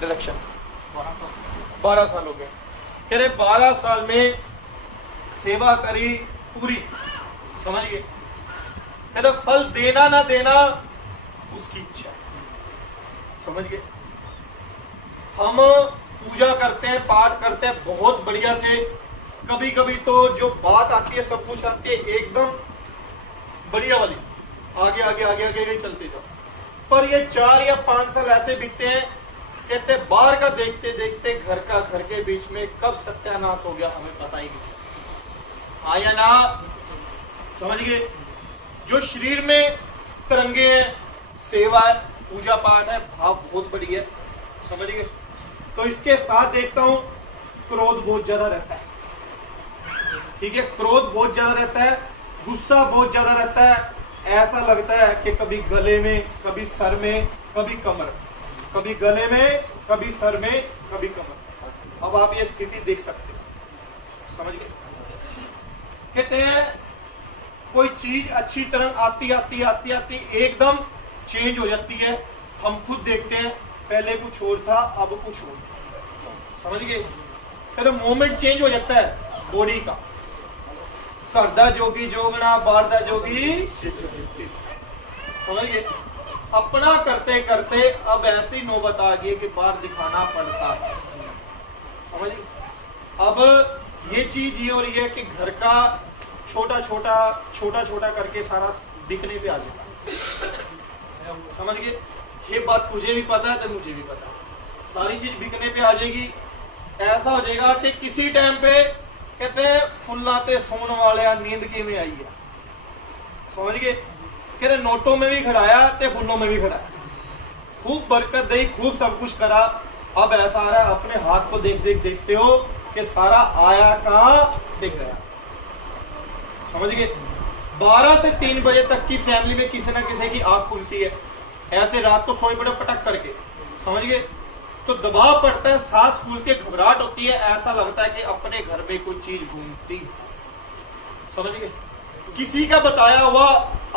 Direction 12 साल हो गए। कह रहे 12 साल में सेवा करी पूरी, समझिए। कह रहे फल देना ना देना उसकी इच्छा, समझ गए। हम पूजा करते हैं, पाठ करते हैं बहुत बढ़िया से, कभी कभी तो जो बात आती है सब कुछ आती है एकदम बढ़िया वाली, आगे आगे आगे आगे आगे चलते जाओ। पर ये 4 या 5 साल ऐसे बीतते हैं, कहते बाहर का देखते देखते घर के बीच में कब सत्यानाश हो गया हमें पता ही नहीं। हाँ या ना, समझ गए। जो शरीर में तरंगे हैं, सेवा है, पूजा पाठ है, भाव बहुत बढ़िया है, समझ गए। तो इसके साथ देखता हूं क्रोध बहुत ज्यादा रहता है, ठीक है। क्रोध बहुत ज्यादा रहता है, गुस्सा बहुत ज्यादा रहता है। ऐसा लगता है कि कभी गले में, कभी सर में, कभी कमर, कभी गले में, कभी सर में, कभी कमर। अब आप ये स्थिति देख सकते हो, समझ गए। कहते हैं कोई चीज अच्छी तरह आती आती आती आती एकदम चेंज हो जाती है। हम खुद देखते हैं पहले कुछ और था, अब कुछ और, समझ गए। कहते मोमेंट चेंज हो जाता है बॉडी का। घर दा जोगी जोगना, बाहर दा जोगी, समझ गए। अपना करते करते अब ऐसी नौबत आ गई कि बाहर दिखाना पड़ता है, समझ गए। अब ये चीज ये हो रही है कि घर का छोटा छोटा करके सारा बिकने पे आ जाता, समझ गए। ये बात तुझे भी पता है तो मुझे भी पता है, सारी चीज बिकने पे आ जाएगी। ऐसा हो जाएगा कि किसी टाइम पे कहते हैं फुल्लाते सोन वाले नींद के में आई है, समझ गए। कह रहे नोटों में भी खड़ाया ते फुल्लों में भी खड़ाया, खूब बरकत दी, खूब सब कुछ करा। अब ऐसा आ रहा है अपने हाथ को देख देख देखते हो कि सारा आया कहां दिख रहा, समझ गए। 12 से 3 बजे तक की फैमिली में किसी ना किसी की आंख खुलती है, ऐसे रात को सोए पड़े पटक करके, समझ गए। तो दबाव पड़ता है, सांस फूलती है, घबराहट होती है, ऐसा लगता है कि अपने घर में कोई चीज घूमती, समझ गए। किसी का बताया हुआ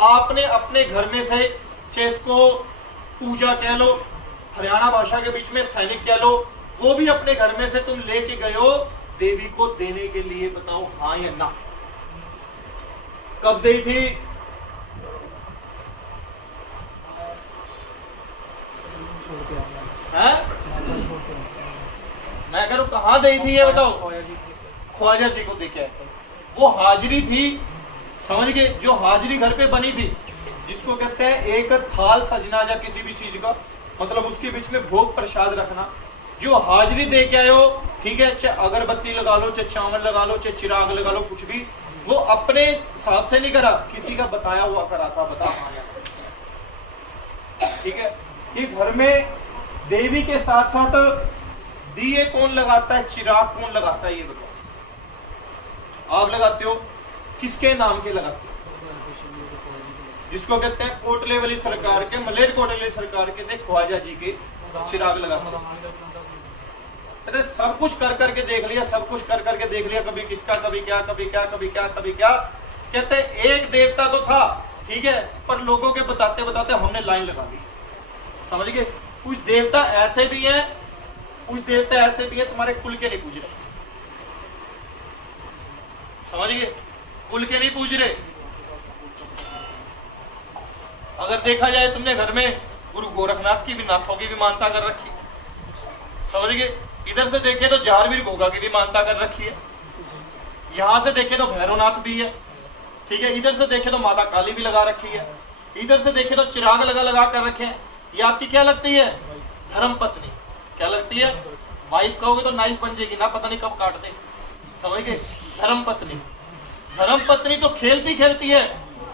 आपने अपने घर में से, चाहे इसको पूजा कह लो, हरियाणा भाषा के बीच में सैनिक कह लो, वो भी अपने घर में से तुम लेके गए हो देवी को देने के लिए, बताओ हाँ या ना। कब दी थी? है? मैं कह रहा हूं कहां दी थी ये बताओ। ख्वाजा जी को देखे वो हाजिरी थी, समझ गए। जो हाजिरी घर पे बनी थी, जिसको कहते हैं एक थाल सजना या किसी भी चीज का, मतलब उसके बीच में भोग प्रसाद रखना। जो हाजिरी दे के आए हो, ठीक है, चाहे अगरबत्ती लगा लो, चाहे चावल लगा लो, चाहे चिराग लगा लो, कुछ भी, वो अपने हिसाब से नहीं करा, किसी का बताया हुआ करा था, बता हाँ या, ठीक है। ये घर में देवी के साथ साथ दिए कौन लगाता है, चिराग कौन लगाता है, ये बताओ। आप लगाते हो, किसके नाम के लगाते हो? जिसको कहते हैं कोटले वाली सरकार के, मलेर कोटले सरकार के थे, ख्वाजा जी के चिराग लगाते हैं। सब कुछ कर करके देख लिया, सब कुछ कर करके देख लिया, कभी किसका, कभी क्या, कभी क्या, कभी क्या, कभी क्या। कहते एक देवता तो था, ठीक है, पर लोगों के बताते बताते हमने लाइन लगा दी, समझ गए। कुछ देवता ऐसे भी हैं, कुछ देवता ऐसे भी हैं तुम्हारे कुल के नहीं पूज रहे, समझ गए, कुल के नहीं पूज रहे। अगर देखा जाए तुमने घर में गुरु गोरखनाथ की भी, नाथों की भी मानता कर रखी, समझ गए। इधर से देखे तो जारवीर घोगा की भी मानता कर रखी है, यहां से देखे तो भैरवनाथ भी है, ठीक है। इधर से देखे तो माता काली भी लगा रखी है, इधर से देखे तो चिराग लगा कर रखे हैं। ये आपकी क्या लगती है? धर्म पत्नी। क्या लगती है? वाइफ कहोगे तो नाइफ बन जाएगी ना, पता नहीं कब काट दे, समझ गए। धर्म पत्नी, धर्म पत्नी तो खेलती खेलती है,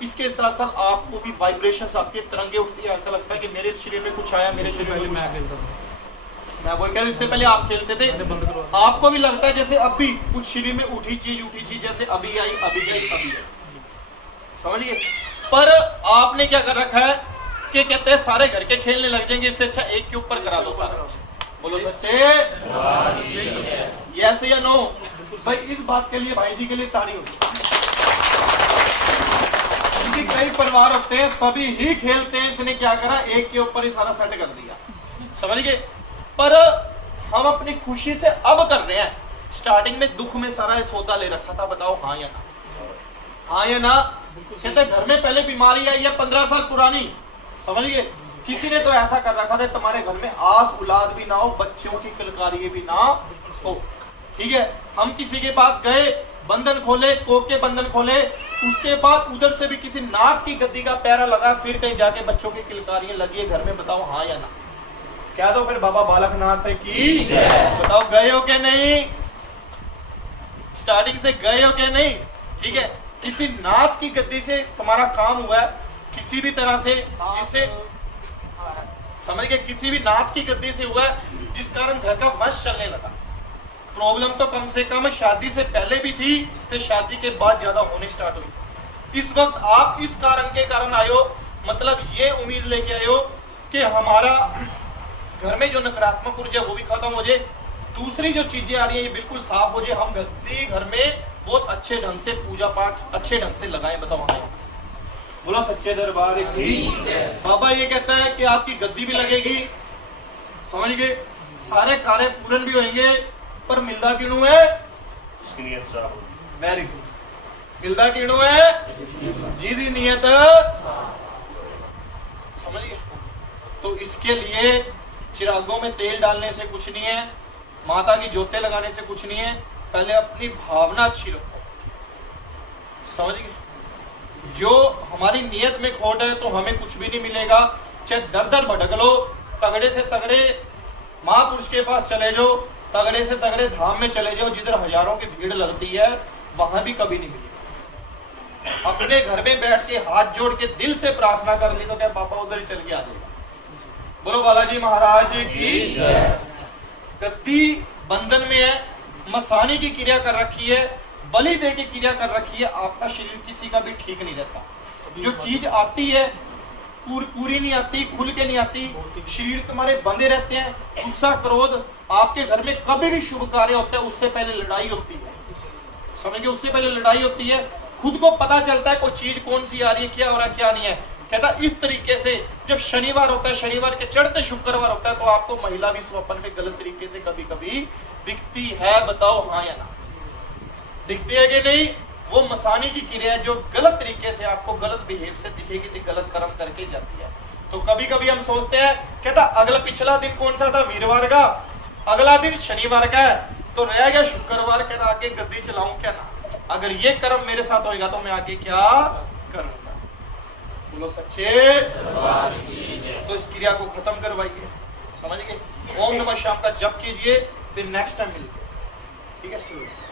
इसके साथ साथ आपको भी वाइब्रेशंस आती है, तरंगे उठती है, ऐसा लगता है कि मेरे शरीर में कुछ आया, मेरे शरीर में मैं वो कह रहा हूं, इससे पहले आप खेलते थे, आपको भी लगता है जैसे अभी कुछ शरीर में उठी चीज जैसे अभी आई, समझिए। पर आपने क्या कर रखा है कि कहते हैं सारे घर के खेलने लग जाएंगे, इससे अच्छा एक के ऊपर करा दो सारा। बोलो सच्चे यस या नो? भाई इस बात के लिए भाई जी के लिए ताड़ी होगी, क्योंकि कई परिवार होते हैं सभी ही खेलते हैं, इसने क्या करा एक के ऊपर ही सारा सेट कर दिया, समझ गए। पर हम अपनी खुशी से अब कर रहे हैं। स्टार्टिंग में दुख में सारा सौदा ले रखा था, बताओ हाँ या ना? हाँ या ना? कहते घर में पहले बीमारी आई है 15 साल पुरानी, समझिए, किसी ने तो ऐसा कर रखा था तुम्हारे घर में आस औलाद भी ना हो, बच्चों की किलकारी भी ना हो, ठीक है। हम किसी के पास गए, बंधन खोले, कोक के बंधन खोले, उसके बाद उधर से भी किसी नाथ की गद्दी का पैरा लगा, फिर कहीं जाके बच्चों की किलकारियां लगी है घर में, बताओ हाँ या ना? क्या दो फिर बाबा बालकनाथ की बताओ, गए हो क्या नहीं? स्टार्टिंग से गए हो क्या नहीं? ठीक है, किसी नाथ की गद्दी से तुम्हारा काम हुआ है, किसी भी तरह से, जिससे समझ गए, किसी भी नाथ की गद्दी से हुआ है, जिस कारण घर का वश चलने लगा। प्रॉब्लम तो कम से कम शादी से पहले भी थी, तो शादी के बाद ज्यादा होने स्टार्ट हुई। इस वक्त आप इस कारण के कारण आयो, मतलब ये उम्मीद लेके आयो कि हमारा घर में जो नकारात्मक ऊर्जा वो भी खत्म हो जाए, दूसरी जो चीजें आ रही है ये बिल्कुल साफ हो जाए, हम गद्दी घर में बहुत अच्छे ढंग से पूजा पाठ अच्छे ढंग से लगाएं। बताओ हमें, बोलो सच्चे दरबार की। बाबा ये कहता है कि आपकी गद्दी भी लगेगी, समझ गए, सारे कार्य पूर्ण भी होंगे, पर मिलदा किणु है? वेरी गुड, मिलदा किणु है? जिदी नियत, समझ गए। तो इसके लिए चिरागों में तेल डालने से कुछ नहीं है, माता की ज्योतें लगाने से कुछ नहीं है, पहले अपनी भावना अच्छी रखो, समझ गए। जो हमारी नियत में खोट है तो हमें कुछ भी नहीं मिलेगा, चाहे दर दर भटक लो, तगड़े से तगड़े महापुरुष के पास चले जाओ, तगड़े से तगड़े धाम में चले जाओ, जिधर हजारों की भीड़ लगती है, वहां भी कभी नहीं मिलेगी। अपने घर में बैठ के हाथ जोड़ के दिल से प्रार्थना कर ली तो क्या पापा उधर ही चल के आ जाएगा। बोलो बालाजी महाराज की जय। गद्दी बंधन में है, मसानी की क्रिया कर रखी है, बलि दे के क्रिया कर रखी है, आपका शरीर किसी का भी ठीक नहीं रहता। जो चीज आती है पूरी नहीं आती, खुल के नहीं आती, शरीर तुम्हारे बंधे रहते हैं, गुस्सा क्रोध। आपके घर में कभी भी शुभ कार्य होता है उससे पहले लड़ाई होती है, समझिए, उससे पहले लड़ाई होती है। खुद को पता चलता है कोई चीज कौन सी आ रही है, क्या हो रहा है क्या नहीं है। कहता इस तरीके से जब शनिवार होता है, शनिवार के चढ़ते शुक्रवार होता है, तो आपको महिला भी स्वप्न में गलत तरीके से कभी कभी दिखती है, बताओ हाँ या ना? दिखती है कि नहीं? वो मसानी की क्रिया जो गलत तरीके से आपको गलत बिहेव से दिखेगी, तो गलत कर्म करके जाती है। तो कभी कभी हम सोचते हैं, कहता अगला पिछला दिन कौन सा था, वीरवार का, अगला दिन शनिवार का है, तो रह गया शुक्रवार, कहता आगे गद्दी चलाऊं क्या ना? अगर ये कर्म मेरे साथ होगा तो मैं आगे क्या करूंगा? बोलो सच्चे। तो इस क्रिया को खत्म करवाइए, समझ गए। ओम नमः श्याम का जप कीजिए, फिर नेक्स्ट टाइम मिलते हैं, ठीक है? चलो।